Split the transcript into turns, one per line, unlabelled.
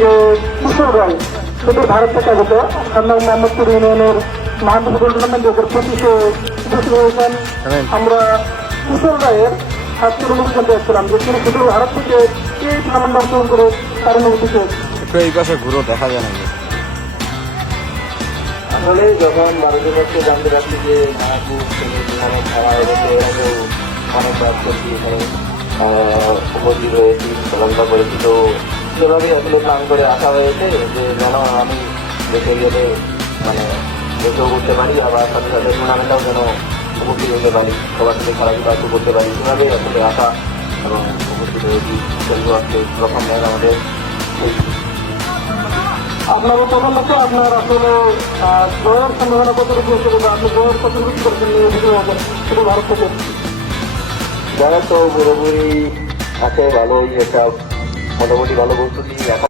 যে কিশোর রায় সেটি ভারত থেকে আগত আপনার মোহাম্মদপুর ইউনিয়নের মাহমুদ টুর্নামেন্টের পঁচিশে উপস্থিত হয়েছেন। আমরা কিশোর রায়ের স্বাস্থ্যের অনুভূতি জানতে চাচ্ছিলাম যে তিনি শুধু ভারত থেকে এই টুর্নামেন্ট অংশগ্রহণ করে তার চেয়েছেন
একটু এই পাশে ঘুরো দেখা যায় নাকি?
আসলে যখন ভারতের কাছে জানতে পারছি যে মায়াপুর অনেক খেলা হয়ে অনেক করছি এখানে উপস্থিত হয়েছি খেলাধুলা করেছি তো সেভাবেই আসলে প্ল্যান করে আসা হয়েছে যে যেন আমি দেশে গেলে মানে দেশেও করতে পারি, আবার সাথে সাথে টুর্নামেন্টটাও যেন উপস্থিত হতে পারি, সবার সাথে খেলাধুলা করতে পারি। সেভাবেই আসলে আসা এবং উপস্থিত হয়েছি। প্রথম ম্যাচ আমাদের
আপনার প্রথম লক্ষ্য আপনার আসলে জয়ের সম্ভাবনা কতটুকু হচ্ছে আপনি জয়ের কতটুকু করেছেন শুধু ভারত থেকে
যারা তো পুরোপুরি আছে ভালোই একটা মোটামুটি ভালো প্রস্তুতি